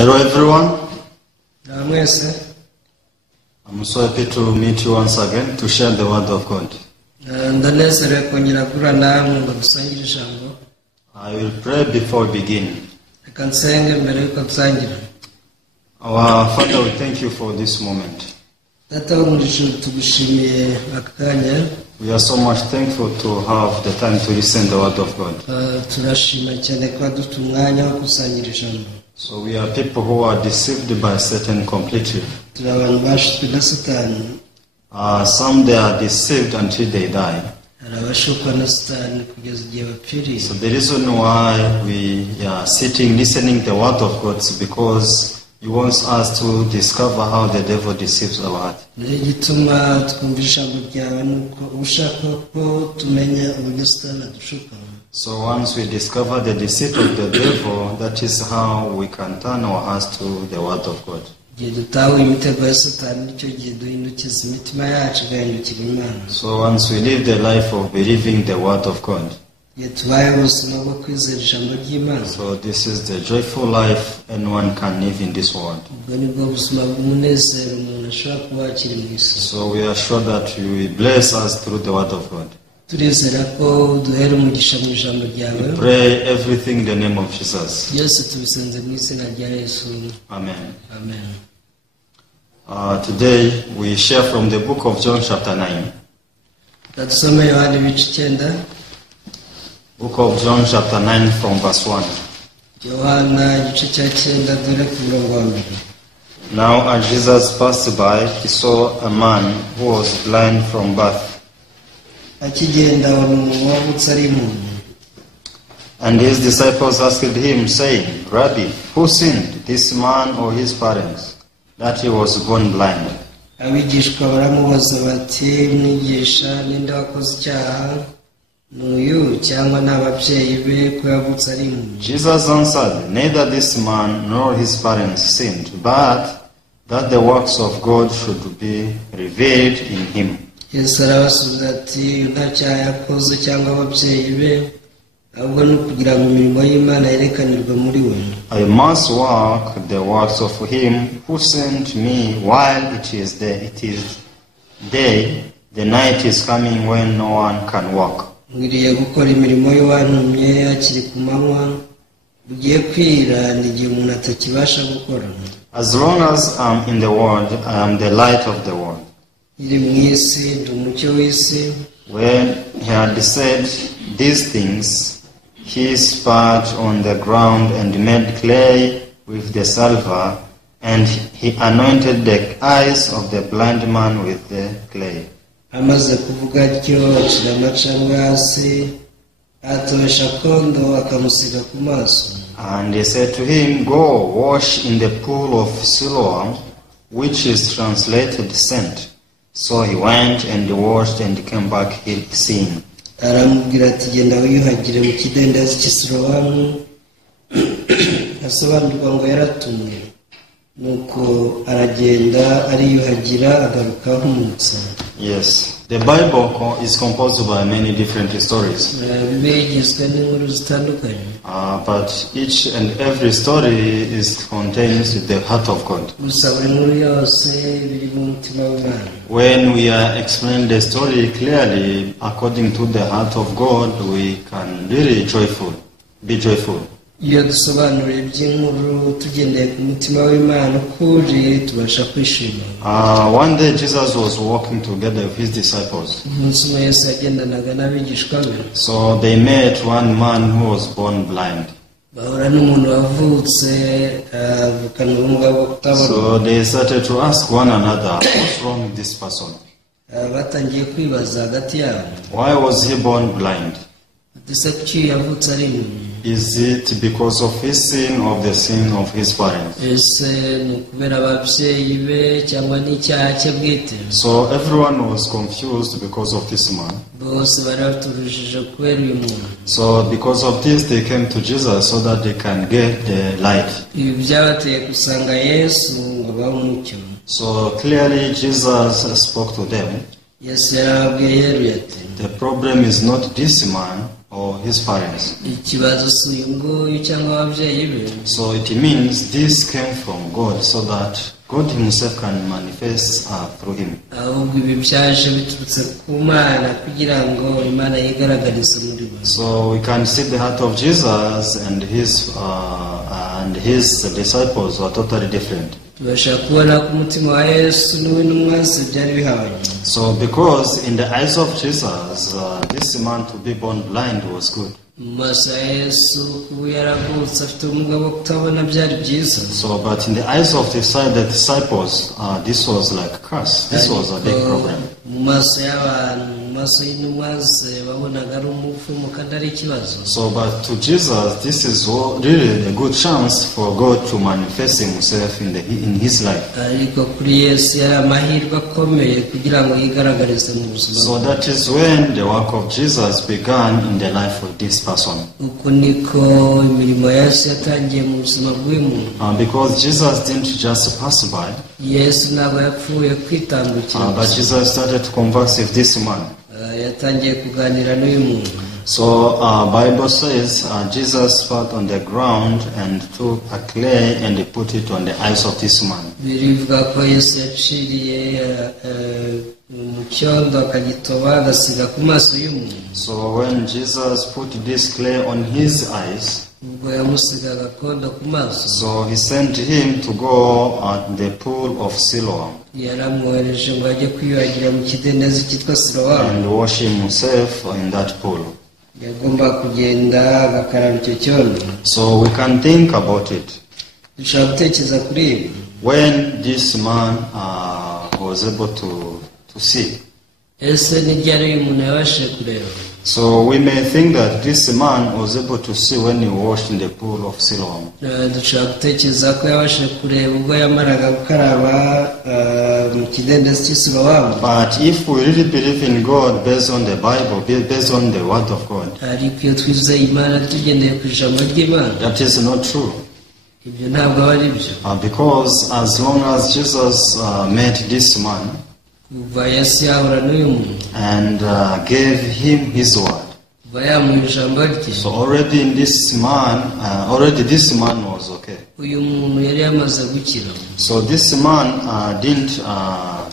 Hello everyone. I'm so happy to meet you once again to share the word of God. I will pray before we begin. Our Father, we thank you for this moment. We are so much thankful to have the time to listen to the word of God. So we are people who are deceived by Satan completely. Some they are deceived until they die. So the reason why we are sitting listening to the word of God is because He wants us to discover how the devil deceives our heart. So once we discover the deceit of the devil, that is how we can turn our hearts to the word of God. So once we live the life of believing the word of God, so this is the joyful life anyone can live in this world. So we are sure that you will bless us through the word of God. We pray everything in the name of Jesus. Amen. Today we share from the book of John chapter 9. Book of John chapter 9 from verse 1. Now as Jesus passed by, he saw a man who was blind from birth. And his disciples asked him, saying, Rabbi, who sinned, this man or his parents, that he was born blind? Jesus answered, neither this man nor his parents sinned, but that the works of God should be revealed in him. I must work the works of him who sent me while it is day. The night is coming when no one can work. As long as I am in the world, I am the light of the world. When he had said these things, he spat on the ground and made clay with the salver, and he anointed the eyes of the blind man with the clay. And he said to him, go wash in the pool of Siloam, which is translated sent. So he went and washed and came back seeing. Yes, the Bible is composed by many different stories. But each and every story contains the heart of God. When we are explaining the story clearly according to the heart of God, we can really be joyful. One day Jesus was walking together with his disciples. So they met one man who was born blind. So they started to ask one another, what's wrong with this person? Why was he born blind? Is it because of his sin or the sin of his parents? So everyone was confused because of this man. So because of this they came to Jesus so that they can get the light. So clearly Jesus spoke to them. The problem is not this man, or his parents. ikibazo si uyu nguyu cyangwa ababyeyi be. So it means this came from God so that God himself can manifest through him. ahubwo ibi byaje biturutse ku Mana kugira ngo Imana yigaragarize muri bo. So we can see the heart of Jesus and his disciples were totally different. tubasha kubona ko umutima wa Yesu n'uwe n'intumwa ze byari bihabanye. So because in the eyes of Jesus, this man to be born blind was good. mu maso ya Yesu kuba yaravutse afite ubumuga bwo kutabona byari byiza. So but in the eyes of the disciples, this was like curse. This was a big problem. mu maso y'abantu, mu maso y'intumwa ze babonaga ari umuvumo kandi ari ikibazo. So but to Jesus, this is really a good chance for God to manifest himself in his life. ariko kuri Yesu yari amahirwe akomeye kugira ngo yigaragarize mu buzima. So that is when the work of Jesus began in the life of this person. uko niko imirimo ya Yesu yatangiye mu buzima bw'uyu muntu. Because Jesus didn't just pass by, Yesu ntabwo yapfuye kwitambukira but Jesus started to converse with this man. yatangiye kuganira n'uyu muntu. So Bible says Jesus spat on the ground and took a clay and he put it on the eyes of this man. birivuga ko Yesu yaciriye mu cyondo akagitoba agasiga ku maso y'umuntu. So when Jesus put this clay on his eyes, ubwo yamusigaga akondo ku maso, so he sent him to go at the pool of Siloam yaramwohereje ngo ajye kwiyuhagira mu kidendezi cyitwa Silowamu. and wash himself in that pool. yagomba kugenda agakaraba icyo cyondo. So we can think about it. dushobora gutekereza kuri ibi. When this man was able to see. ese ni ryari uyu muntu yabashije kureba? So we may think that this man was able to see when he washed in the pool of Siloam. dushobora gutekereza ko yabashije kureba ubwo yamaraga gukaraba mu kidendezi cy'i Silowamu. But if we really believe in God based on the Bible, based on the word of God, ariko iyo twizeye Imana tugendeye ku ijambo ry'Imana, that is not true. ibyo ntabwo aba ari byo. Because as long as Jesus met this man kuva Yesu yahura n'uyu muntu and gave him his word, kuva yamuha ijambo rye, so already this man was okay. uyu muntu yari yamaze gukira. So this man didn't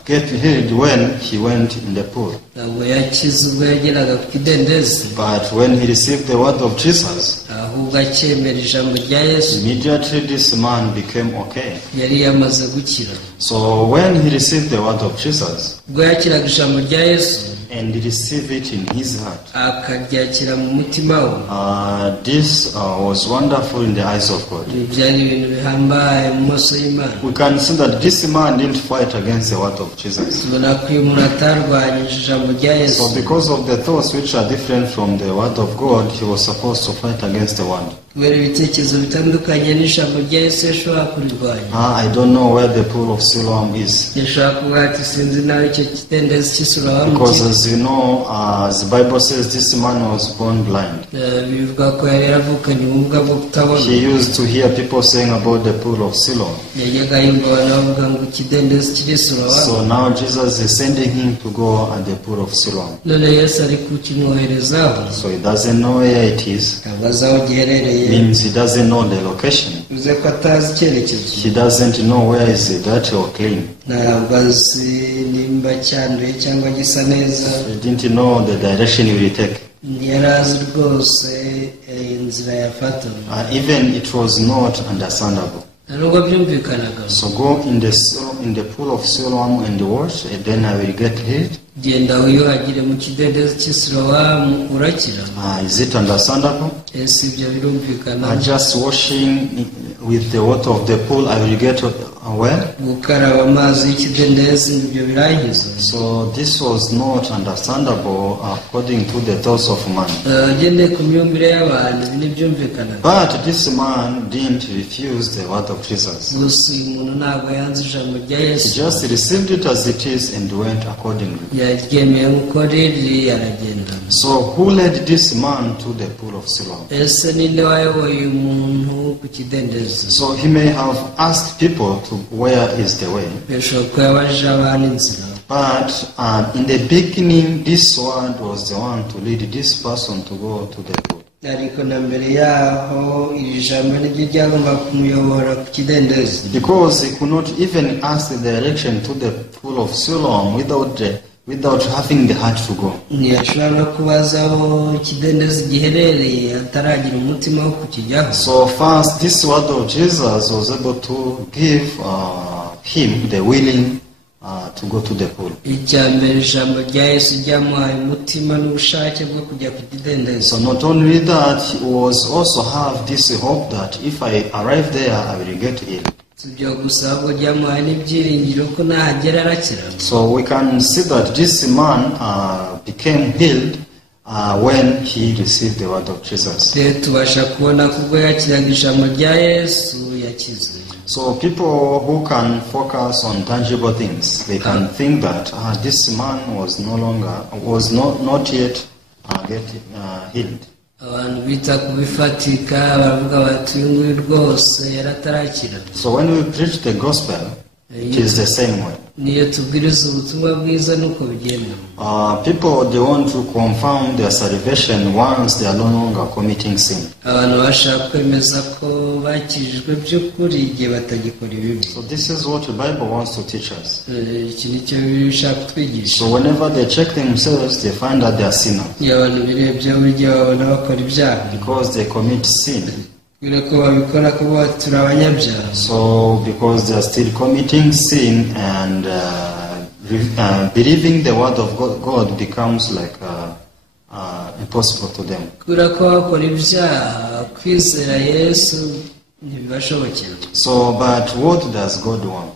get healed when he went in the pool. ntabwo yakize ubwo yageraga ku kidendezi, But when he received the word of Jesus, ahubwo akemera ijambo rya Yesu immediately this man became okay. yari yamaze gukira. So when he received the word of Jesus ubwo yakiraga ijambo rya Yesu and he received it in his heart, akaryakira mu mutima we, this was wonderful in the eyes of God. ibi byari ibintu bihambaye mu maso y'Imana. We can see that this man didn't fight against the word of Jesus. tubona ko uyu muntu atarwanyije ijambo rya Yesu. So because of the thoughts which are different from the word of God, he was supposed to fight against the word. kubera ibitekerezo bitandukanye n'ijambo rya Yesu yashobora kurirwanya. I don't know where the pool of Siloam is. yashobora kuvuga ati sinzi naho icyo kidendezi cy'i Silowamu Because kiri. as you know, the Bible says this man was born blind. bivuga ko yari yaravukanye ubumuga bwo kutabona. He used to hear people saying about the pool of Siloam. yajyaga yumva abantu bavuga ngo ikidendezi kiri Silowamu. So now Jesus is sending him to go at the pool of Siloam. none Yesu ari kukimwoherezaho, So he doesn't know where it is. ntabwo azi aho giherereye. Means he doesn't know the location. bivuze ko atazi icyerekezo. He doesn't know where is it dirty or clean. ntabwo azi nimba cyanduye cyangwa gisa neza. He didn't know the direction he will take. ntiyari azi rwose inzira yafata. Even it was not understandable. nubwo byumvikanaga. So go in the pool of Siloam and wash, and then I will get healed. genda wiyuhagire mu kidendezi cy'i Silowamu urakira. Is it understandable? ese ibyo birumvikana. Just washing with the water of the pool, I will get well. gukaraba amazi y'ikidendezi ibyo birangiza. So this was not understandable according to the thoughts of man. gendeye ku myumvire y'abantu ntibyumvikanaga. But this man didn't refuse the word of Jesus. gusa uyu muntu ntabwo yanze ijambo rya He Yesu. just received it as it is and went accordingly. yaryemeye nk'uko riri aragenda. So who led this man to the pool of Siloam? ese ninde wayoboye uyu muntu ku kidendezi? So he may have asked people to where is the way. bishoboka ko yabajije abantu inzira. But in the beginning, this word was the one to lead this person to go to the pool. ariko na mbere yaho iri jambo niryo ryagomba kumuyobora ku kidendezi, Because he could not even ask the direction to the pool of Siloam without having the heart to go. ntiyashobora no kubaza aho ikidendezi giherereye ataragira umutima wo kukijyaho. So first, this word of Jesus was able to give him the willing to go to the pool. icya mbere ijambo rya Yesu ryamuhaye umutima n'ubushake bwo kujya ku kidendezi. So not only that, he was also have this hope that if I arrive there, I will get healed. si ibyo gusa ahubwo ryamuhaye n'ibyiringiro ko nahagera arakira. So we can see that this man became healed when he received the word of Jesus. rero tubasha kubona ko ubwo yakiraga ijambo rya Yesu yakize. So people who can focus on tangible things, they can think that this man was not yet healed. abantu bita ku bifatika baravuga bati uyu nguyu rwose yaratarakira. So when we preach the gospel, it is the same way. niyo tubwiriza ubutumwa bwiza nuko bigenda. People, they want to confirm their salvation once they are no longer committing sin. abantu bashaka kwemeza ko bakijijwe by'ukuri igihe batagikora ibibi. So this is what the Bible wants to teach us. iki ni cyo bishaka kutwigisha. So whenever they check themselves, they find that they are sinners iyo abantu birebye buryo babona bakora ibyaha because they commit sin. kubera ko babikora ko turi abanyabyaha. So because they are still committing sin and believing the word of God becomes like impossible to them. kubera ko bakora ibyaha kwizera Yesu ntibibashobokera. So but what does God want?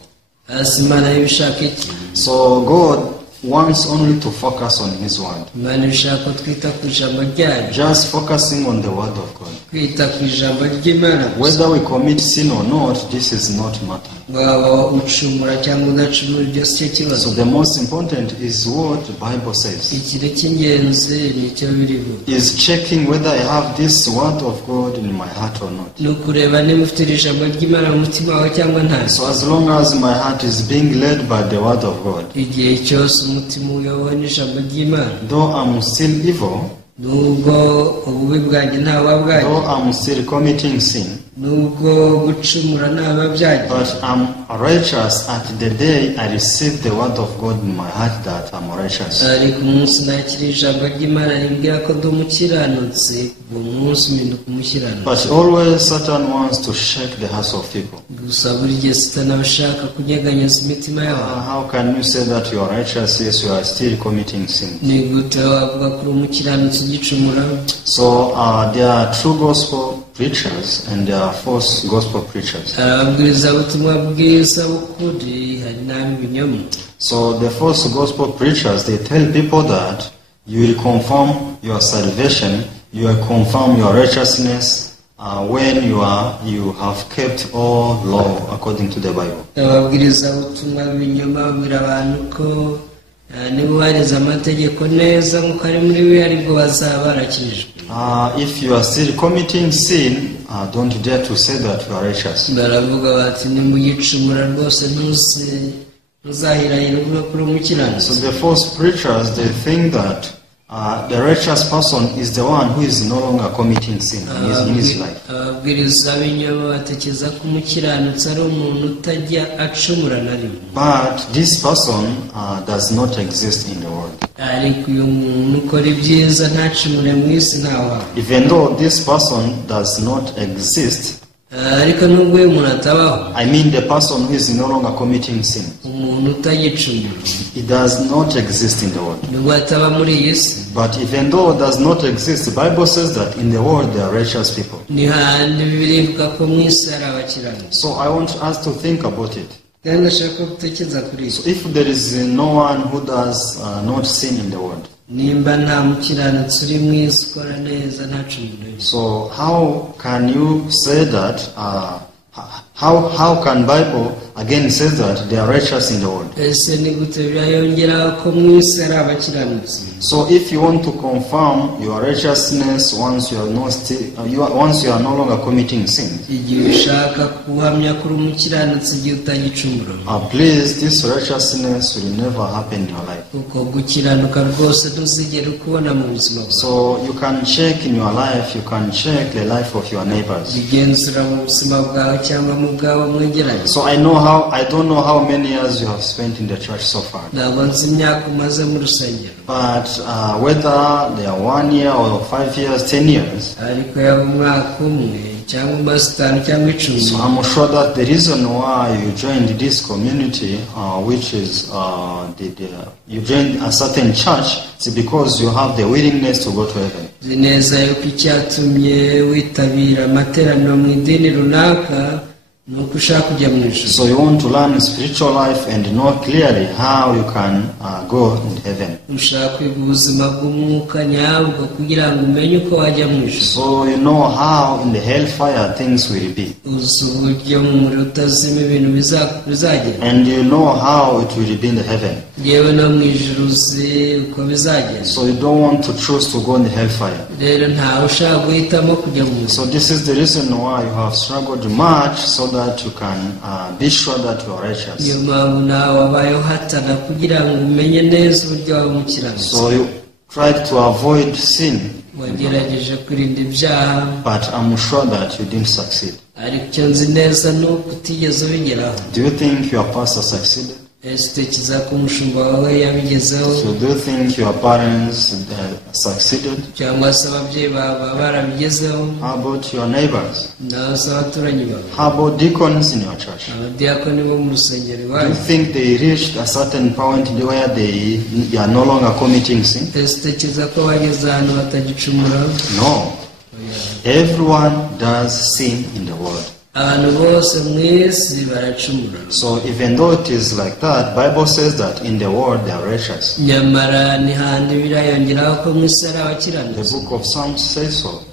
hasi Imana ibishaka iki? So God wants only to focus on his word. Imana ibishaka ko twita ku ijambo ryayo, Just focusing on the word of God. kwita ku ijambo ry'Imana gusa. Whether we commit sin or not, this is not matter. waba ucumura cyangwa udacumura ibyo si cyo So kibazo. the most important is what the Bible says. ikintu cy'ingenzi ni icyo biriho, Is checking whether I have this word of God in my heart or not. ni ukureba niba ufite iri jambo ry'Imana mu mutima wawe cyangwa nta. So as long as my heart is being led by the word of God, igihe cyose umutima uyobowe n'ijambo ry'Imana, though I'm still evil, nubwo ububi bwanjye ntabuba bwanjye, though I'm still committing sin, nubwo gucumura ntabuba byanjye, but I'm righteous at the day I receive the word of God in my heart that I'm righteous. ariko umunsi nakira ijambo ry'Imana rimbwira ko ndi umukiranutsi, uwo munsi mpinduka umukiranutsi. But always Satan wants to shake the hearts of people. gusa buri gihe Satani aba ashaka kunyeganyeza imitima y'abantu. How can you say that you are righteous, yes, you are still committing sin? ni gute wavuga ko uri umukiranutsi ugicumura? So there are true gospel preachers and there are false gospel preachers. hari ababwirizabutumwa bwiza b'ukuri, hari n'ab'ibinyoma. So the false gospel preachers, they tell people that you will confirm your salvation, you will confirm your righteousness when you have kept all law according to the Bible. ababwirizabutumwa b'ibinyoma babwira abantu ko niba ubahiriza amategeko neza nk'uko ari muri we aribwo bazaba barakijijwe. If you are still committing sin, don't dare to say that you are righteous. baravuga bati nimugicumura rwose ntuzahirahira uvuga ko uri umukiranutsi. So the false preachers, they think that the righteous person is the one who is no longer committing sin in his life. ababwiriza b'inyama batekereza ko umukiranutsi ari umuntu utajya acumura na rimwe. But this person does not exist in the world. ariko uyu muntu ukora ibyiza ntacumure mu isi ntawawe. Even though this person does not exist, ariko nubwo uyu muntu atabaho, I mean the person who is no longer committing sin, umuntu utagicumura, he does not exist in the world. nubwo ataba muri iyi si, But even though it does not exist, the Bible says that in the world there are righteous people. ni hahandi Bibiliya ivuga ko mu isi hari abakiranutsi. So I want us to think about it. kandi ndashaka ko dutekereza kuri So ibyo. if there is no one who does not sin in the world, nimba nta mukiranutsi uri mu isi ukora neza ntacumure, so how can you say that? How can Bible again it says that they are righteous in the world. ese ni gute byayongera ko mu isi ari abakiranutsi? So if you want to confirm your righteousness once you are no longer committing sin, igihe ushaka guhamya kuri umukiranutsi igihe utagicumura, please, this righteousness will never happen in your life. kuko gukiranuka rwose ntuzigera ukubona mu buzima bwawe. So you can check in your life, you can check the life of your neighbors. bigenzura mu buzima bwawe cyangwa mu bwawe mwegeranye. So I don't know how many years you have spent in the church so far. ntabwo nzi imyaka umaze mu rusengero, But whether they are 1 year or 5 years, 10 years, ariko yaba umwaka umwe cyangwa umaze 5 cyangwa 10, so I'm sure that the reason why you joined this community, which is you joined a certain church, is because you have the willingness to go to heaven. nzi neza yuko icyatumye witabira amateraniro mu idini runaka ni uko ushaka kujya mu ijuru. So you want to learn spiritual life and know clearly how you can go in heaven. ushaka kwiga ubuzima bw'umwuka nyabwo kugira ngo umenye uko wajya mu ijuru. So you know how in the hellfire things will be. uzi uburyo mu muriro utazima ibintu bizagenda. And you know how it will be in the heaven. yewe no mu ijuru uzi uko bizagenda. So you don't want to choose to go in the hellfire. rero ntawe ushaka guhitamo kujya mu ijuru. So this is the reason why you have struggled much, so that you can be sure that you are righteous. niyo mpamvu nawe wabaye uhatana kugira ngo umenye neza uburyo waba umukiranutsi. So you tried to avoid sin, wagerageje kwirinda ibyaha, but I'm sure that you didn't succeed. ariko icyo nzi neza ni uko utigeze ubigeraho. Do you think your pastor succeeded? ese utekereza ko umushumba wawe yabigezeho? So do you think your parents succeeded? cyangwa se ababyeyi bawe baba barabigezeho? How about your neighbors? nawe se abaturanyi bawe? How about deacons in your church? abadiyakoni bo mu rusengero Do you iwawe? think they reached a certain point where they are no longer committing sin? ese utekereza ko bageze ahantu batagicumura? No. Everyone does sin in the world. abantu bose mu isi baracumura. So even though it is like that, Bible says that in the world they are righteous. nyamara ni handi birayongeraho ko mu isi ari The abakiranutsi. book of Psalms says so.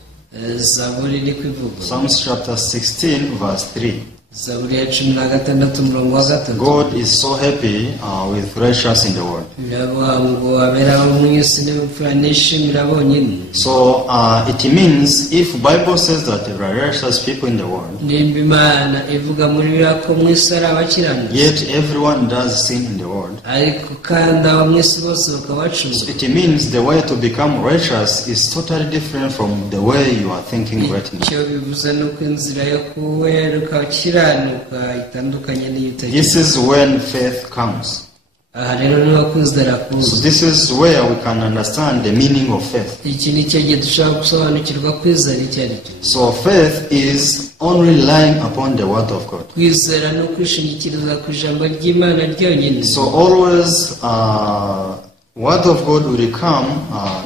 zaburi ni kwivuga. Psalms chapter 16 verse 3. zaburi ya 16 umurongo wa 3. God is so happy with righteous in the world. biravuga ngo abera bo mu isi n'ubupfura nishimira bonyine. So it means if Bible says that there are righteous people in the world, nimba imana ivuga muri biriya ko mu isi ari abakiranutsi, yet everyone does sin in the world, ariko kandi abo mu isi bose bakaba bacumura, it means the way to become righteous is totally different from the way you are thinking right now. icyo bivuze ni uko inzira yo kuweruka ukiranuka itandukanye n'iyo This utagira. is when faith comes. aha rero niho kwizera So kuza. this is where we can understand the meaning of faith. iki ni cyo gihe dushobora gusobanukirwa kwizera icyo ari cyo. So faith is only relying upon the word of God. kwizera ni ukwishingikiriza ku ijambo ry'imana ryonyine. So always word of God will come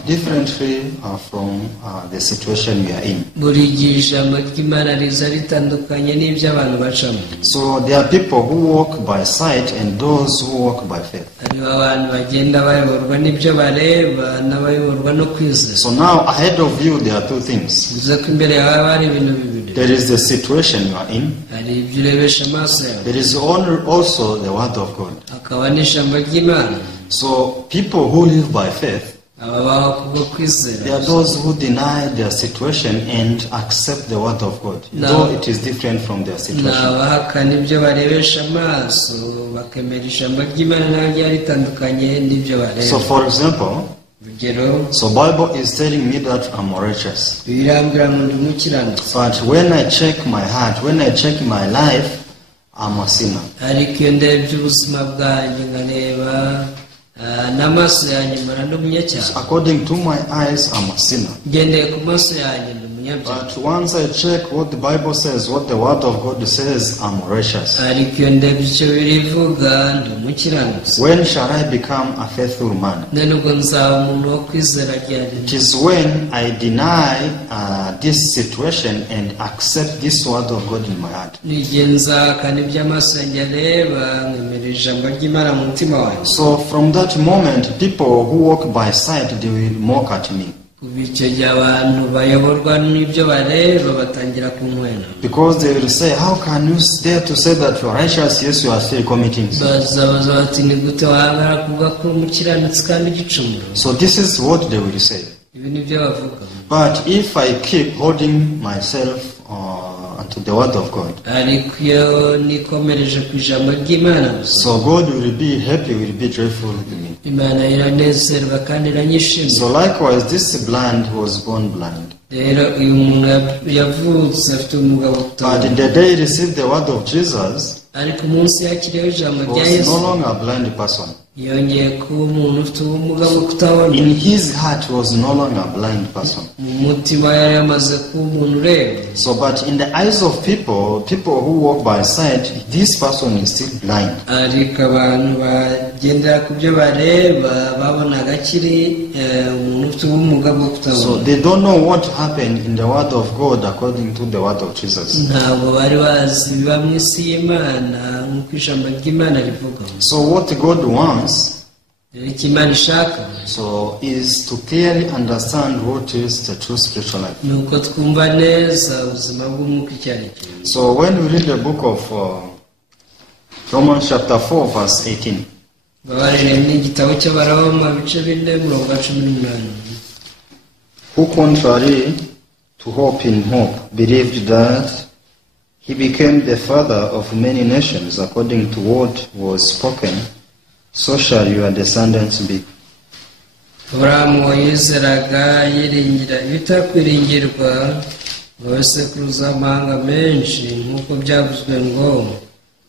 differently from the situation we are in. buri gihe ijambo ry'imana riza ritandukanye n'ibyo abantu bacamo. So there are people who walk by sight and those who walk by faith. hariho abantu bagenda bayoborwa n'ibyo bareba n'abayoborwa no kwizera. So now ahead of you there are two things. bivuze ko imbere yawe haba hari ibintu bibiri. There is the situation you are in. hari ibyo urebesha amaso yawe, There is also the word of God. hakaba n'ijambo ry'imana. So people who live by faith, ababaho kubwo they kwizera are those who deny their situation and accept the word of God, though it is different from their ni situation. abahakana ibyo barebesha amaso bakemera ijambo ry'imana naho ryari ritandukanye n'ibyo bareba. So for example, urugero, so Bible is telling me that I'm righteous. birambwira ngo ndi umukiranutsi, But when I check my heart, when I check my life, I'm a sinner. ariko iyo ndebye ubuzima bwanjye nkareba n'amaso yanjye mbona ndi umunyacyaha. According to my eyes, I'm a sinner. ngendeye ku maso yanjye ndi umunyabyaha, But once I check what the Bible says, what the word of God says, I'm righteous. ariko iyo ndebye icyo birivuga ndi umukiranutsi. When shall I become a faithful man? none ubwo nzaba umuntu wo kwizera ryari? It is when I deny this situation and accept this word of God in my heart. n'igihe nzahakana ibyo amaso yanjye areba nkemera ijambo ry'imana mu mutima wanjye. So from that moment, people who walk by sight, they will mock at me. Kubicyo gihe abantu bayoborwa n'ibyo bareba batangira kumwena. Because they will say, how can you dare to say that you are righteous, yes, you are still committing sin. Bazabaza bati ni gute wabara kuvuga ko umukiranutsi kandi igicumuro. So this is what they will say. Ibi ni byo bavuga. But if I keep holding myself to the word of God, Ariko iyo nikomereje ku ijambo ry'Imana gusa, so God will be happy, will be joyful with me. Imana iranezerwa kandi iranyishimira. So likewise, this blind was born blind. Rero uyu muntu yavutse afite ubumuga But butabona. in the day he received the word of Jesus, Ariko umunsi yakiriyeho ijambo he rya was no Yesu, longer a blind person. yongeye kuba umuntu ufite ubumuga bwo kutabona. In his heart, he was no longer a blind person. Mu mutima yari yamaze kuba umuntu ureba. So, but in the eyes of people who walk by sight, this person is still blind. Ariko abantu bagendera ku byo bareba babonaga akiri umuntu ufite ubumuga bwo So kutabona. they don't know what happened in the word of God according to the word of Jesus. Ntabwo bari bazi biba mu isi y'Imana nk'uko ijambo ry'Imana rivuga. So what God wants, Rero icyo Imana ishaka so, is to clearly understand what is the true spiritual life. ni uko twumva neza ubuzima bw'umwuka icyo ari cyo. So when we read the book of Romans chapter 4 verse 18, Babarire n'igitabo cy'Abaroma bice 4:18. who contrary to hope in hope believed that he became the father of many nations according to what was spoken, so shall your descendants be. Aburahamu yizeraga yiringira ibitakwiringirwa ngo abasekuruza amahanga menshi nk'uko byavuzwe ngo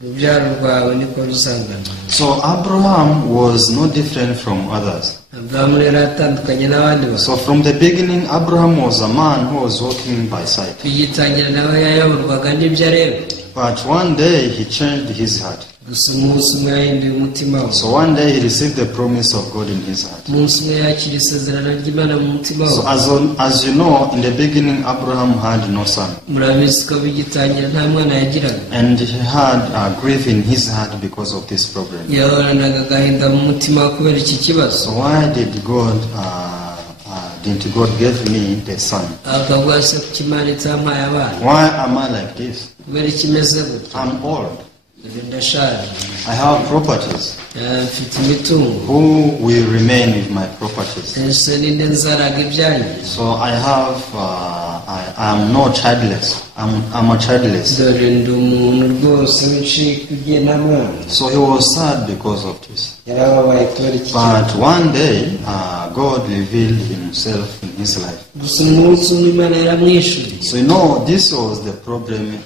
urubyaro rwawe niko ruzangana. So Abraham was no different from others. Aburahamu rero atandukanye n'abandi bantu. So from the beginning, Abraham was a man who was walking by sight. Tugitangira nawe yayoborwaga n'ibyo areba. But one day he changed his heart. Gusa umunsi umwe yahinduye umutima we. So one day he received the promise of God in his heart. Umunsi umwe yakira isezerano ry'Imana mu mutima So we. as you know, in the beginning, Abraham had no son. Murabizi ko bigitangira nta mwana yagiraga. And he had grief in his heart because of this problem. Yahoranaga agahinda mu mutima we kubera iki kibazo. So why didn't God give me the son? Akavuga se kuki Imana itampaye abana? Why am I like this? Kubera ikimeze gutya. I'm old. Ndashaje. I have properties. Mfite imitungo. Who will remain with my properties? Ese ninde nzaraga ibyanjye? So I have, I am not childless. I'm a childless. Dore ndi umuntu rwose w'incika ugiye nta mwana. So he was sad because of this. Yarababaye kubera iki. But one day, God revealed himself in his life. Gusa umunsi umwe Imana yaramwishuriye. So you know, this was the problem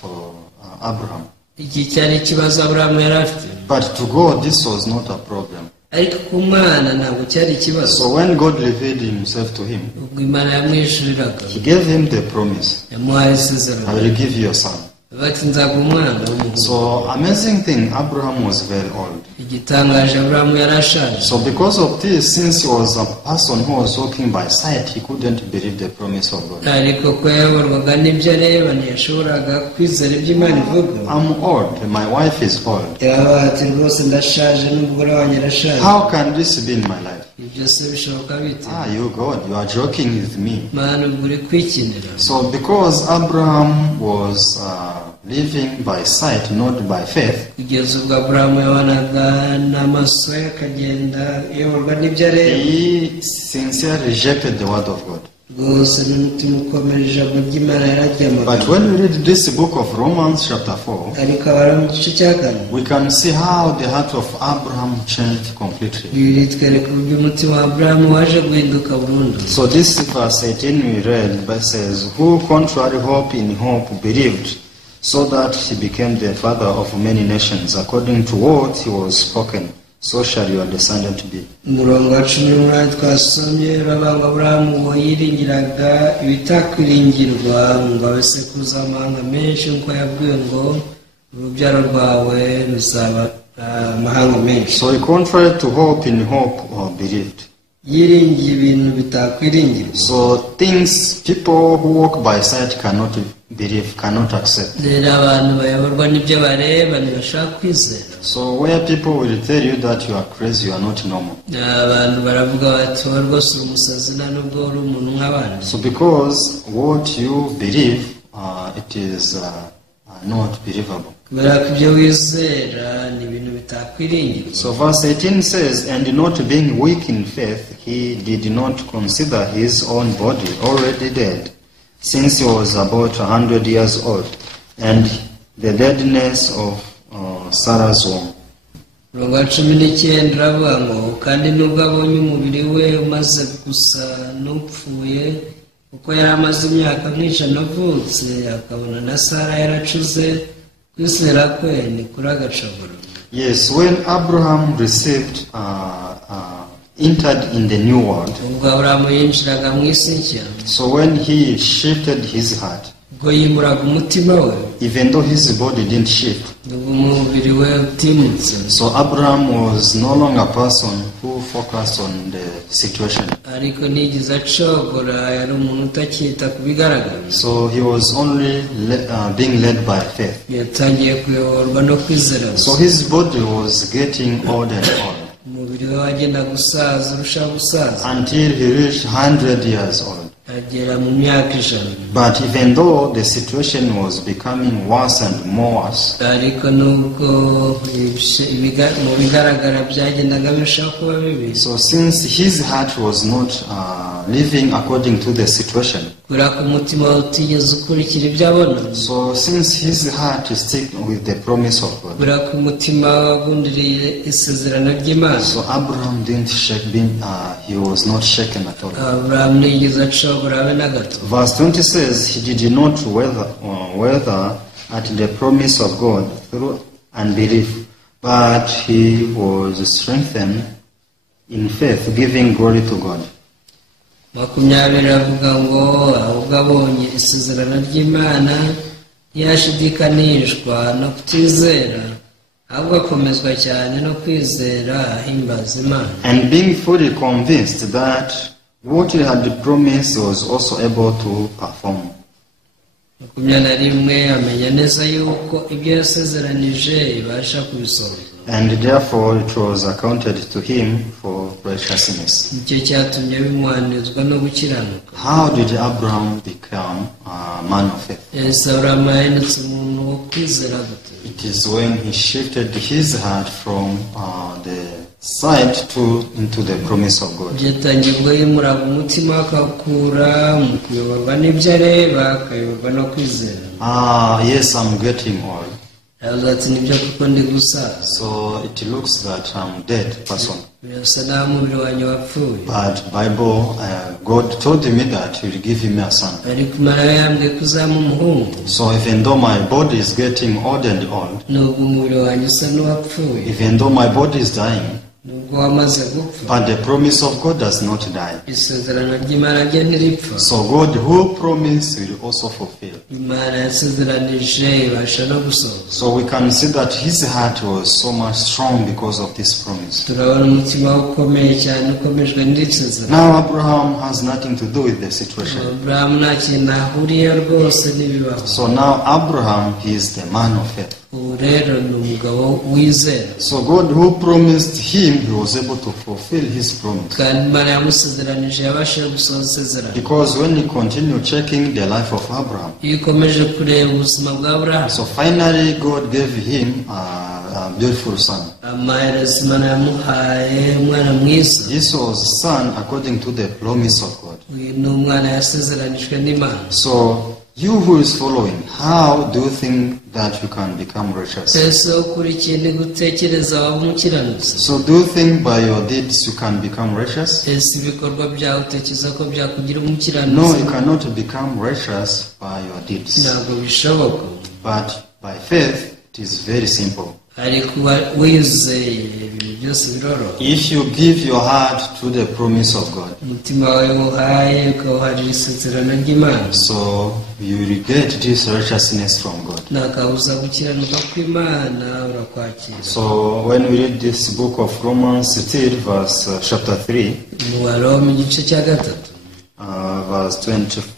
for Abraham. Iki cyari ikibazo Aburahamu yari afite. But to God, this was not a problem. Ariko ku Mana ntabwo cyari ikibazo. So when God revealed himself to him, Ubwo Imana yamwishuriraga. he gave him the promise. Yamuhaye isezerano. I will give you a son. Bati nzaguha umwana w'umuhungu. So amazing thing, Abraham was very old. Igitangaje Aburahamu yari ashaje. So because of this, since he was a person who was walking by sight, he couldn't believe the promise of God. Ariko ko yayoborwaga n'ibyo areba ntiyashoboraga kwizera ibyo Imana ivuga. I'm old, my wife is old. Yabaye ati rwose ndashaje n'umugore wanjye arashaje. How can this be in my life? Ibyo se bishoboka bite? You God, you are joking with me. Mana ubwo uri kwikinira. So because Abraham was living by sight, not by faith, Kugeza ubwo Aburahamu yabonaga n'amaso ye akagenda ayoborwa n'ibyo areba. he sincerely rejected the word of God. Rwose n'umutima ukomeje ijambo ry'Imana yararyamaga. But when we read this book of Romans chapter 4, Ariko abari mu gice cya kane we can see how the heart of Abraham changed completely. bibiri twereka uburyo umutima wa Aburahamu waje guhinduka burundu. So this verse 18 we read, but says, who contrary hope in hope believed, so that he became the father of many nations, according to what he was spoken, so shall your descendant be. Umurongo wa 18 twasomye babanga Aburahamu ngo yiringiraga ibitakwiringirwa ngo abasekuruza amahanga menshi nk'uko yabwiwe ngo urubyaro rwawe ruzaba amahanga menshi. So he contrary to hope in hope or believed. yiringiye ibintu bitakwiringirwa. So things people who walk by sight cannot believe, cannot accept. rero abantu bayoborwa n'ibyo bareba ntibashaka kwizera. So where people will tell you that you are crazy, you are not normal. abantu baravuga bati wowe rwose uri umusazi nta nubwo uri umuntu nk'abandi. So because what you believe, it is not believable. kubera ko ibyo wizera ni ibintu bitakwiringirwa. So verse 18 says, and not being weak in faith, he did not consider his own body already dead, since he was about 100 years old, and the deadness of Sarah's womb. Umurongo wa 19 uravuga ngo kandi nubwo abonye umubiri we umaze gusa n'upfuye kuko yari amaze imyaka myinshi anavutse, akabona na Sara yaracuze, kwizera kwe ni kuri agacogoro. Yes, when Abraham entered in the new world, ubwo Aburahamu yinjiraga mu isi nshya, so when he shifted his heart, ubwo yimuraga umutima we, even though his body didn't shift, ubwo umubiri we utimutse, so Abraham was no longer a person who focused on the situation. ariko nigeze acogora, yari umuntu utakita ku bigaragara. So he was only being led by faith. yatangiye kuyoborwa no kwizera. So his body was getting older and older umubiri we wagenda gusaza, urushaho gusaza, until he reached 100 years old. agera mu myaka 100. But even though the situation was becoming worse and more worse, ariko nubwo mu bigaragara byagendaga birushaho kuba bibi, so since his heart was not living according to the situation, kubera ko umutima we utigeze ukurikira ibyo abona, so since his heart is stick with the promise of God, kubera ko umutima we wagundiriye isezerano ry'Imana, so Abraham didn't shake, he was not shaken at all. Aburahamu ntiyigeze acogora habe na gato. Verse 20 says, he did not waver at the promise of God through unbelief, but he was strengthened in faith, giving glory to God. 20 avuga ngo ahubwo abonye isezerano ry'Imana ntiyashidikanishwa no kutizera, ahubwo akomezwa cyane no kwizera, ahimbaza Imana. And being fully convinced that what he had promised was also able to perform. 21 amenya neza yuko ibyo yasezeranije ibasha kubisohoza, And therefore it was accounted to him for righteousness. nicyo cyatumye bimuhanizwa no gukiranuka. How did Abraham become a man of faith? Aburahamu yahindutse umuntu wo kwizera gute? It is when he shifted his heart from the sight into the promise of God. byatangiye ubwo yimuraga umutima akawukura mu kuyoborwa n'ibyo areba, akayoborwa no kwizera. Yes, I'm getting old. aravuga ati nibyo kuko ndi gusaza, So it looks that I'm dead person. birasa naho umubiri wanjye wapfuye, But Bible, God told me that He will give me a son. ariko Imana yambwiye ko uzampa umuhungu. So even though my body is getting old and old, nubwo umubiri wanjye usa n'uwapfuye, even though my body is dying, nubwo wamaze gupfa, but the promise of God does not die. isezerano ry'Imana ryo ntiripfa. So God who promised will also fulfill. Imana yasezeranije ibasha no gusohoza. So we can see that his heart was so much strong because of this promise. turabona umutima we ukomeye cyane, ukomejwe n'iri sezerano. Now Abraham has nothing to do with the situation. Aburahamu nta kintu ahuriye rwose n'ibibaho. So now Abraham, he is the man of faith. ubu rero ni umugabo wizera, So God who promised him, he was able to fulfill his promise. kandi Imana yamusezeranije yabashije gusohoza isezerano. Because when you continue checking the life of Abraham, iyo ukomeje kureba ubuzima bwa Aburahamu, so finally God gave him a beautiful son. amaherezo Imana yamuhaye umwana mwiza. This was a son according to the promise of God. uyu ni umwana yasezeranijwe n'Imana. So you who is following, how do you think that you can become righteous? ese ukurikiye ni gutekereza waba umukiranutsi? So do you think by your deeds you can become righteous? ese ibikorwa byawe utekereza ko byakugira No, umukiranutsi? you cannot become righteous by your deeds. ntabwo bishoboka. But by faith it is very simple. ariko wizeye ibintu byose biroroha. If you give your heart to the promise of God, umutima wawe uhaye ukawuharira isezerano ry'Imana, so you will get this righteousness from God. nakabuza gukiranuka kw'Imana urakwakira. So when we read this book of Romans, still verse chapter 3, mu Waroma igice cya 3, verse 23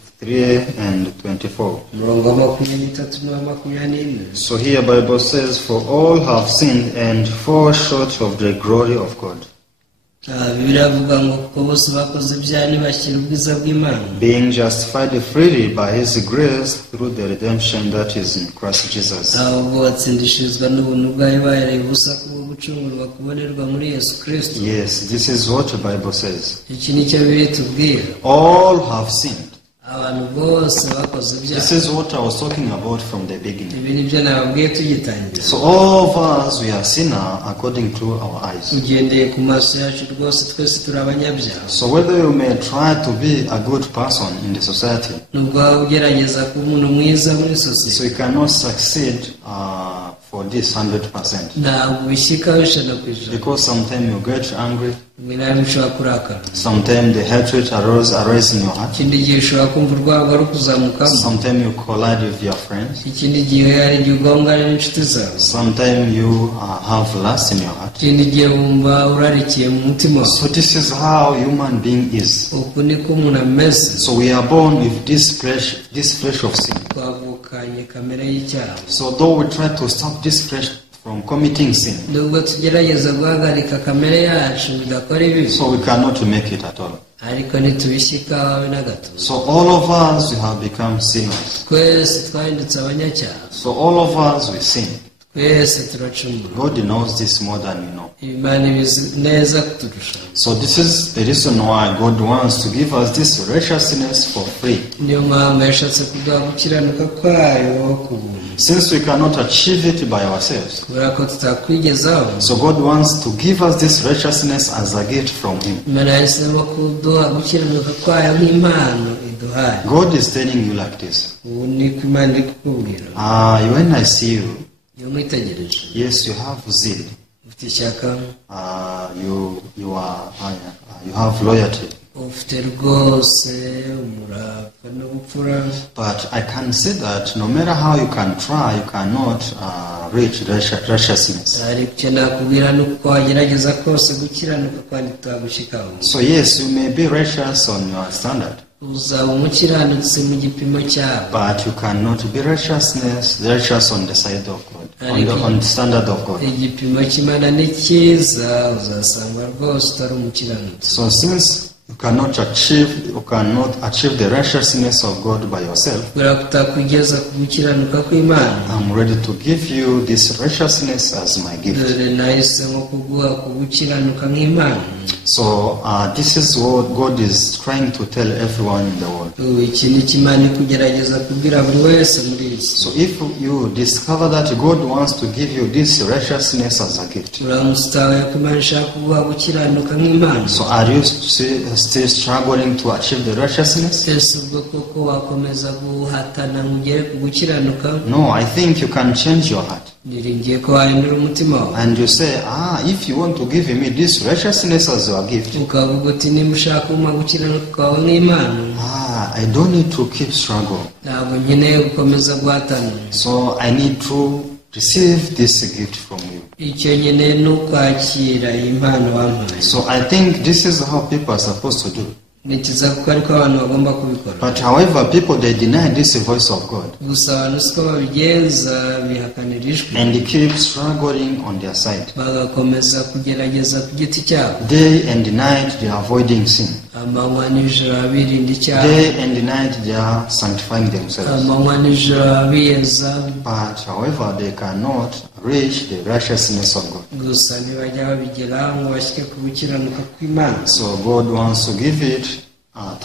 and 24. umurongo wa 23 na 24. So here Bible says, for all have sinned and fall short of the glory of God, Bibiliya ivuga ngo kuko bose bakoze ibyaha ntibashyira ubwiza bw'Imana, being justified freely by his grace through the redemption that is in Christ Jesus. ahubwo batsindishirizwa n'ubuntu bwayo bahereye ubusa kubwo gucungurwa kubonerwa muri Yesu Kristo. Yes, this is what the Bible says. Iki ni cyo Bibiliya itubwira, All have sinned. abantu bose bakoze This ibyaha. is what I was talking about from the beginning. Ibi ni byo nababwiye tugitangira. So all of us, we are sinner according to our eyes. ugendeye ku maso yacu rwose twese turi abanyabyaha. So whether you may try to be a good person in the society, nubwo waba ugerageza kuba umuntu mwiza muri so sosiyete, you cannot succeed for this 100%. ntabwo bishyikaho ijana ku ijana. Because sometimes you get angry, rimwe na rimwe ushobora kurakara, sometimes the hatred arises in your heart, ikindi gihe ushobora kumva urwango rukuzamukamo, sometimes you collide with your friends, ikindi gihe hari igihe ugongana n'inshuti zawe, sometimes you have lust in your heart. ikindi gihe wumva urarikiye mu mutima wawe. So this is how human being is. uku niko umuntu ameze. So we are born with this flesh of sin. twavukanye kamere y'icyaha. So though we try to stop this flesh from committing sin, nubwo tugerageza guhagarika kamere yacu bidakora ibibi, so we cannot make it at all. ariko ntitubishyikaho habe na gato. So all of us, we have become sinners. twese twahindutse abanyacyaha, So all of us, we sin. twese turacumura. God knows this more than we know. Imana ibizi neza kuturusha. So this is the reason why God wants to give us this righteousness for free. niyo mpamvu yashatse kuduha gukiranuka kwayo ku buntu, Since we cannot achieve it by ourselves, kubera ko tutakwigezaho. so God wants to give us this righteousness as a gift from Him. Imana yahisemo kuduha gukiranuka kwayo nk'impano iduhaye. God is telling you like this. ubu niko Imana iri kukubwira. When I see you, iyo mwitegereje, yes, you have zeal. ufite ishyaka, You have loyalty. ufite rwose umurava n'ubupfura, But I can say that no matter how you can try, you cannot reach righteousness. ariko icyo nakubwira ni uko wagerageza kose gukiranuka kwandi twagushikaho. So yes, you may be righteous on your standard, uzaba umukiranutsi mu gipimo cyawe, but you cannot be righteous on the side of God, on the standard of God. igipimo cy'Imana ni cyiza, uzasanga rwose utari umukiranutsi. So since you cannot achieve the righteousness of God by yourself, kubera kutakugeza ku gukiranuka kw'Imana, I'm ready to give you this righteousness as my gift. dore nahisemo kuguha ku gukiranuka nk'impano. So this is what God is trying to tell everyone in the world. ubu iki ni cyo Imana iri kugerageza kubwira buri wese muri iyi si. So if you discover that God wants to give you this righteousness as a gift, uramutse utahuye ko Imana ishaka kuguha gukiranuka nk'impano, so are you still struggling to achieve the righteousness? ese ubwo koko wakomeza guhatana ngo ugere ku gukiranuka? No, I think you can change your heart. niringiye ko wahindura umutima wawe, And you say, if you want to give me this righteousness as your gift, ukavuga uti niba ushaka kumpa gukiranuka kwawe nk'impano, I don't need to keep struggling. ntabwo nkeneye gukomeza guhatana. So I need to receive this gift from you. icyo nkeneye ni ukwakira iyi mpano wampaye. So I think this is how people are supposed to do. nikiza kuko ariko abantu bagomba kubikora. But however, people, they deny this voice of God gusa abantu siko babigenza, bihakanira ijwi, and keep struggling on their side. bagakomeza kugerageza ku giti cyabo. Day and night they are avoiding sin. amanywa n'ijoro birinda icyaha, Day and night they are sanctifying themselves. amanywa n'ijoro biyeza, But however, they cannot reach the righteousness of God. gusa ntibajya babigeraho ngo bashyike ku gukiranuka kw'Imana. So God wants to give it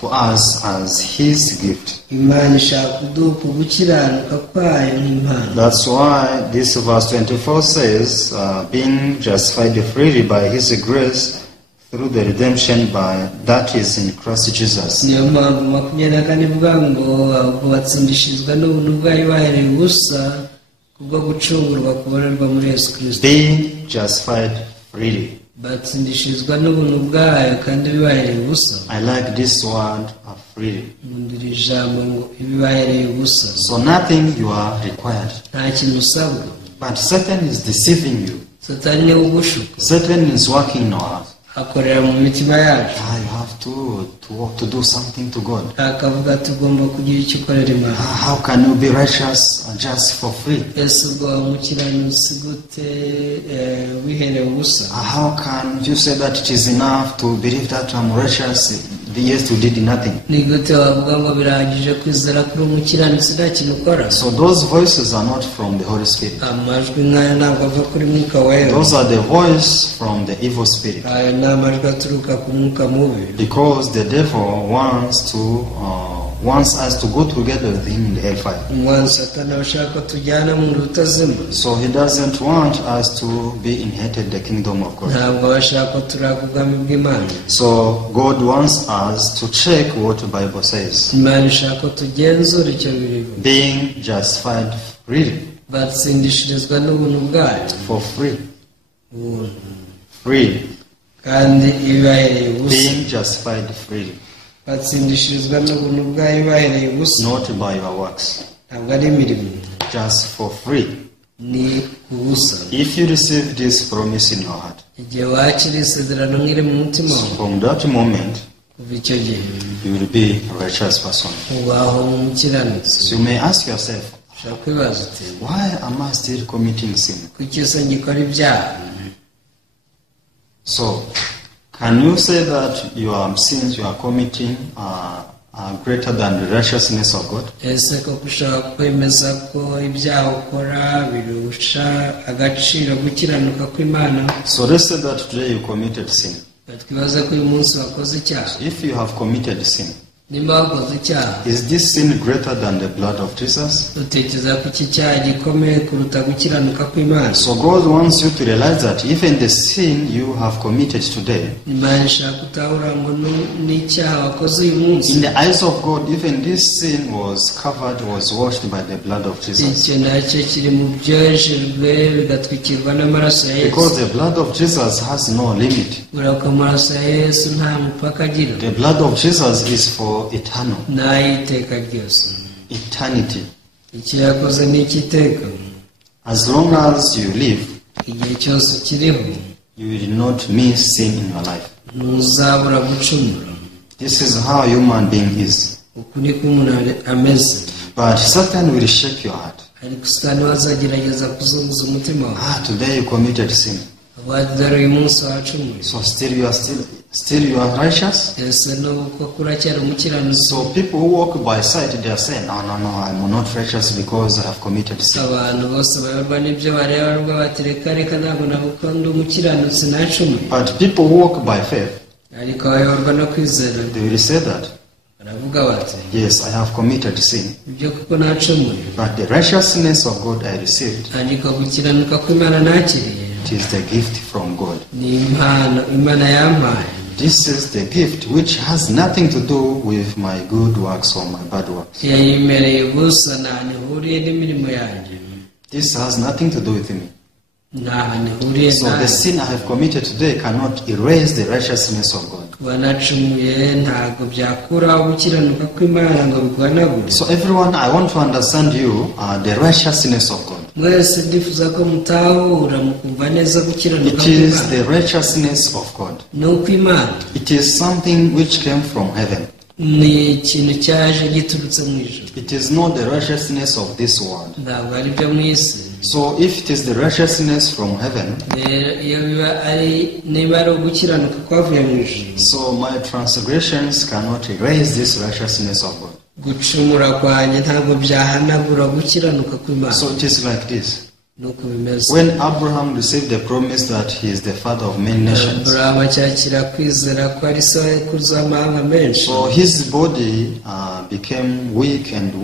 to us as His gift. Imana ishaka kuduha ku gukiranuka kwayo nk'impano. That's why this verse 24 says, being justified freely by His grace through the redemption that is in Christ Jesus. niyo mpamvu 24 ivuga ngo ahubwo batsindishirizwa n'ubuntu bwayo bahereye ubusa kubwo gucungurwa kubonerwa muri Yesu Kristo, being justified freely. batsindishirizwa n'ubuntu bwayo kandi bibahereye ubusa. I like this word, freely. Nkundira ijambo ngo ibibahereye ubusa. So nothing you are required. Nta kintu usabwa. But Satan is deceiving you. Satani niwe ugushuka. Satan is working in our hearts. Akorera mu mitima yacu. You have to do something to God. Akavuga tugomba kugira icyo ukorera Imana. How can you be righteous just for free? Ese ubwo umukiranutsi gute wihereye ubusa? How can you say that it is enough to believe that I'm righteous? Yes, you did nothing. Ni gute wavuga ngo birahagije kwizera kuri umukiranutsi nta kintu ukora? So those voices are not from the Holy Spirit. Amajwi nk'ayo ntabwo ava kuri Mwuka Wera. Those are the voice from the evil spirit. Ayo ni amajwi aturuka ku mwuka mubi. Because the devil wants us to go together with him in the hellfire. Umwanzi Satani ashaka ko tujyana mu rutazima. So he doesn't want us to be inherited the kingdom of God. Ntabwo ashaka ko turaga ubwami bw'Imana. So God wants us to check what the Bible says. Imana ishaka ko tugenzura icyo biriho. Being justified freely. Batsindishirizwa n'ubuntu bwayo. For free. Ubuntu. Free. Kandi ibibahereye ubusa. Being justified freely. Batsindishirizwa n'ubuntu bwayo ibibahereye ubusa. Not by your works. Ntabwo ari imirimo. Just for free. Ni ubusa. If you receive this promise in your heart, igihe wakira isezerano nk'iri mu mutima wawe, from that moment, kuva icyo gihe you will be a righteous person. ubaho mu mukiranutsi. So you may ask yourself, ushobora kwibaza uti why am I still committing sin? kuki se ngikora ibyaha? So, can you say that your sins you are committing are greater than the righteousness of God? Ese koko ushobora kwemeza ko ibyaha ukora birusha agaciro gukiranuka kw'Imana? So let's say that today you committed sin. Twibaze ko uyu munsi wakoze icyaha. If you have committed sin, nimba wakoze icyaha, is this sin greater than the blood of Jesus? utekereza ko iki cyaha gikomeye kuruta gukiranuka kw'Imana? So God wants you to realize that even the sin you have committed today, Imana ishaka utahura ngo n'icyaha wakoze uyu munsi, in the eyes of God, even this sin was covered, was washed by the blood of Jesus. icyo nacyo kiri mu byejejwe bigatwikirwa n'amaraso ya Yesu. Because the blood of Jesus has no limit. Urabona ko amaraso ya Yesu nta mupaka agira. The blood of Jesus is for eternal. N'ay'iteka ryose. Eternity. Icyo yakoze ni icy'iteka. As long as you live, igihe cyose ukiriho, you will not miss sin in your life. ntuzabura gucumura. This is how human being is. Uku niko umuntu ameze. But Satan will shake your heart. Ariko Satani azagerageza kuzunguza umutima wawe. Today you committed sin. Dore uyu munsi wacumuye. So still you are righteous? Ese nuko uracyari umukiranutsi? So people who walk by sight, they are saying, no, I'm not righteous because I have committed sin. Abantu bose bayoborwa n'ibyo bareba rwa bati reka ntabwo nabukunda umukiranutsi nacumuye. But people who walk by faith, ariko bayoborwa no kwizera, they will say that, baravuga bati, yes, I have committed sin. ibyo kuko nacumuye. But the righteousness of God I received, ariko gukiranuka kw'Imana nakiriye, it is the gift from God. ni impano Imana yampaye. This is the gift which has nothing to do with my good works or my bad works. yayimereye ubusa, nta nihuriye n'imirimo yanjye. This has nothing to do with me. nta nihuriye So the sin I have committed today cannot erase the righteousness of God. kuba nacumuye ntabwo byakuraho gukiranuka kw'Imana ngo biguhanagure. So everyone, I want to understand you the righteousness of God. mwese ndifuza ko mutahura mukumva neza gukiranuka It is kw'Imana. the righteousness of God. ni ukw'Imana. It is something which came from heaven. ni ikintu cyaje giturutse mu ijuru. It is not the righteousness of this world. ntabwo ari byo mu isi. So if it is the righteousness from heaven, iyo niba ari ugukiranuka kwavuye mu ijuru, so my transgressions cannot erase this righteousness of God. gucumura kwanjye ntabwo byahanagura gukiranuka kw'Imana. So it is like this. nuko bimeze. When Abraham received the promise that he is the father of many nations, Aburahamu acyakira kwizera ko ari se w'abakuruzi w'amahanga menshi. so his body became weak and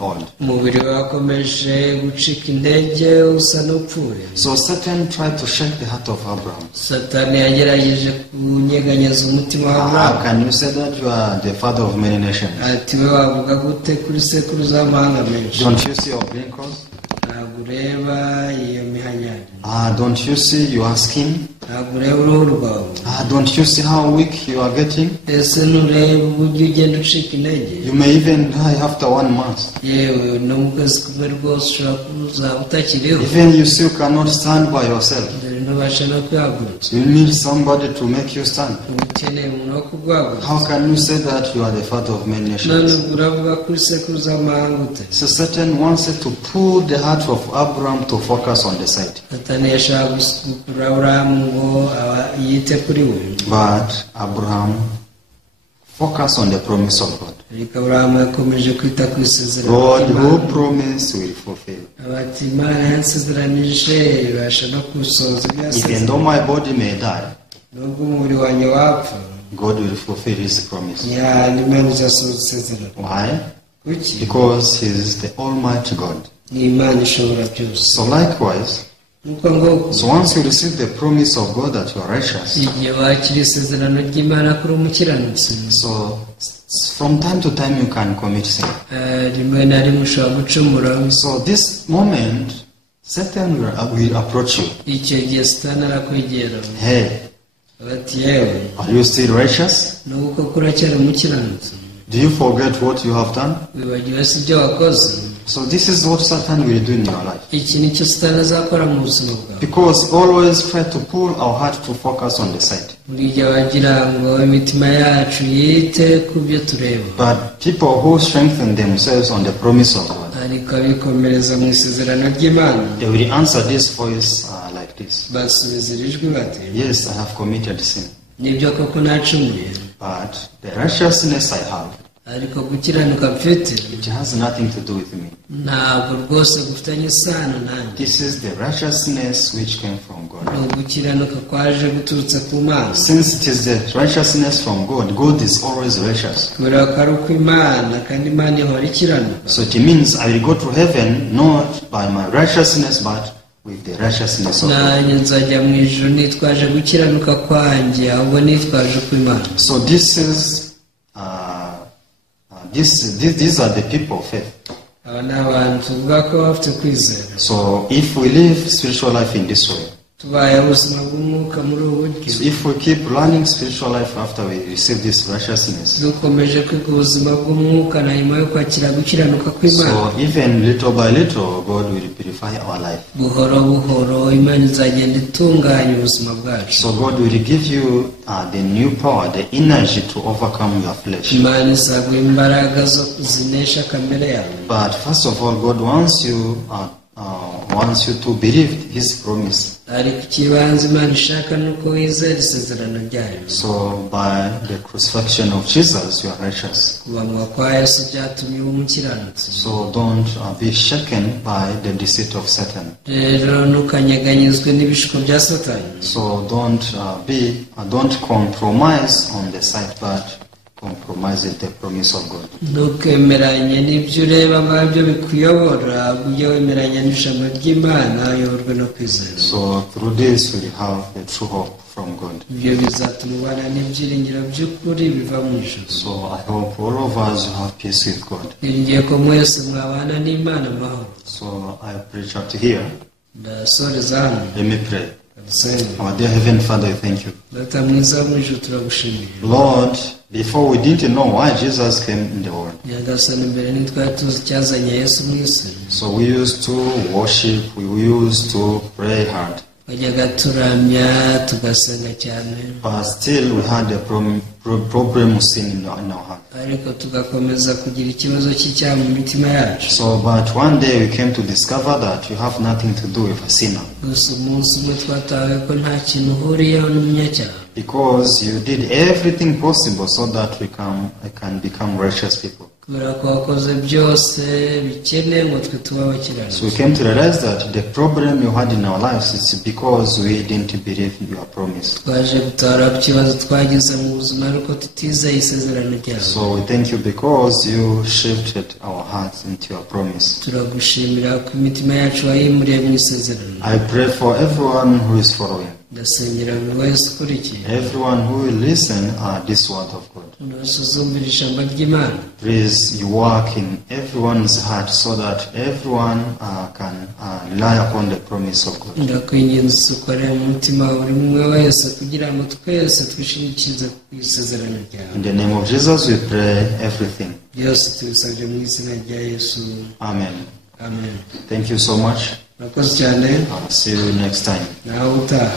old. umubiri we wakomeje gucika intege, usa n'upfuye. So Satan tried to shake the heart of Abraham. Satani yagerageje kunyeganyeza umutima wa How Aburahamu. can you say that you are the father of many nations? ati we wavuga gute kuri sekuruza w'amahanga menshi? Don't you see your wrinkles? ntabwo ureba iyo mihanyari. Don't you see your skin? Ntabwo ureba uruhu rwawe. Don't you see how weak you are getting? Ese ntureba uburyo ugenda ucika intege. You may even die after 1 month. Yewe no mu kwezi kumwe rwose ushobora kuza utakiriho. Even you still cannot stand by yourself. Dore ntubasha no kwihagurutsa. You need somebody to make you stand. Ukeneye umuntu wo kuguhagurutsa. How can you say that you are the father of many nations? None uravuga ko uri sekuruza w'amahanga ute? So Satan wanted to pull the heart of Abraham to focus on the side. Satani yashaka gukurura Aburahamu ngo yite kuri we. But Abraham focused on the promise of God. Ariko Aburahamu yakomeje kwita ku isezerano. God who promised will fulfill. Abati Imana yansezeranije ibasha no gusohoza ibyo Even yasezeranye. though my body may die, Nubwo umubiri wanjye wapfa, God will fulfill His promise. Imana izasohoza isezerano. Why? Kuki? Because He is the Almighty God. Ni Imana ishobora byose. So likewise, Nuko ngo so once you receive the promise of God that you are righteous, igihe wakira isezerano ry'Imana kuri umukiranutsi, so from time to time you can commit sin. rimwe na rimwe ushobora gucumura. So this moment, Satan will approach you. Icyo gihe Satani arakwegera. Hey, Bati yewe, are you still righteous? nubwo ko uracyari umukiranutsi, Do you forget what you have done? wibagiwe se ibyo wakoze. So this is what Satan will do in your life. Iki nicyo Satani azakora mu buzima bwawe. Because always try to pull our heart to focus on the side. Buri gihe wagira ngo imitima yacu yite ku byo tureba. But people who strengthen themselves on the promise of God, Ariko abikomereza mu isezerano ry'Imana, they will answer this voice like this. basubiza iri jwi bati, Yes, I have committed sin. nibyo koko nacumuye, But the righteousness I have, ariko gukiranuka mfite it has nothing to do with me. ntabwo rwose gufitanye isano nanjye. This is the righteousness which came from God. Ni ugukiranuka kwaje guturutse ku Mana. Since it is the righteousness from God, God is always righteous. Kubera ko ari uko Imana, kandi Imana ihora ikiranuka. So it means I will go to heaven not by my righteousness but with the righteousness of God. Nanjye nzajya mu ijuru nitwaje gukiranuka kwanjye, ahubwo nitwaje ku Imana. So this is these are the people of faith. Aba ni abantu tuvuga ko bafite kwizera. So if we live spiritual life in this way, Tubaye ubuzima bw'umwuka muri ubu buryo, so if we keep learning spiritual life after we receive this righteousness, dukomeje kwiga ubuzima bw'umwuka na nyuma yo kwakira gukiranuka kw'Imana, so even little by little, God will purify our life. buhoro buhoro Imana izagenda itunganya ubuzima bwacu. So God will give you the new power, the energy to overcome your flesh. Imana izaguha imbaraga zo zinesha kamere yawe. But first of all, God wants you to believe His promise. Ariko ikibanza Imana ishaka ni uko wizera isezerano ryayo. So by the crucifixion of Jesus, you are righteous. Kubambwa kwa Yesu byatumye uba umukiranutsi. So don't be shaken by the deceit of Satan. Rero ntukanyeganyezwe n'ibishuko bya Satani. So don't compromise on the side, but compromise with the promise of God. Ntukemeranye n'ibyo ureba nk'abyo bikuyobora, ujye wemeranya n'ijambo ry'Imana uyoborwe no kwizera. So through this we have the true hope from God. Ibyo bizatuma ubana n'ibyiringiro by'ukuri biva mu ijuru. So I hope all of us have peace with God. Niringiye ko mwese mwabana n'Imana amahoro. So I preach up to here. Ndasoreza hano. Let me pray. Dusenge. Our dear Heavenly Father, I thank you. Data mwiza wo mu ijuru turagushimiye. Lord, before we didn't know why Jesus came in the world. Nyagasani mbere ntitwari tuzi icyazanye Yesu mu isi. So we used to worship, we used to pray hard. Twajyaga turamya tugasenga cyane, But still we had a problem of sin in our heart. ariko tugakomeza kugira ikibazo cy'icyaha mu mitima yacu. So but one day we came to discover that you have nothing to do with a sinner. Gusa umunsi umwe twatawe ko nta kintu uhuriyeho n'umunyacyaha. Because you did everything possible so that we can become righteous people. Kubera ko wakoze byose bikenewe ngo twe tuba So we abakiranutsi. came to realize that the problem you had in our lives is because we didn't believe your promise. Twaje gutahura ku kibazo twagize mu buzima ariko tutizeye isezerano ryawe. So we thank you because you shifted our hearts into your promise. Turagushimira ko imitima yacu wayimuriye mu isezerano. I pray for everyone who is following. ndasengera buri wese ukurikiye everyone who will listen this word of God. nasuzumbira ijambo ry'Imana. Please, you work in everyone's heart so that everyone can rely upon the promise of God. ndakwinginze ukorera mu mutima wa buri umwe wese kugira ngo twese twishingikirize ku isezerano ryawe. In the name of Jesus we pray everything. byose tubisabye mu izina rya Yesu. Amen. Amen. Thank you so much. Murakoze cyane. See you next time. nawe utaha.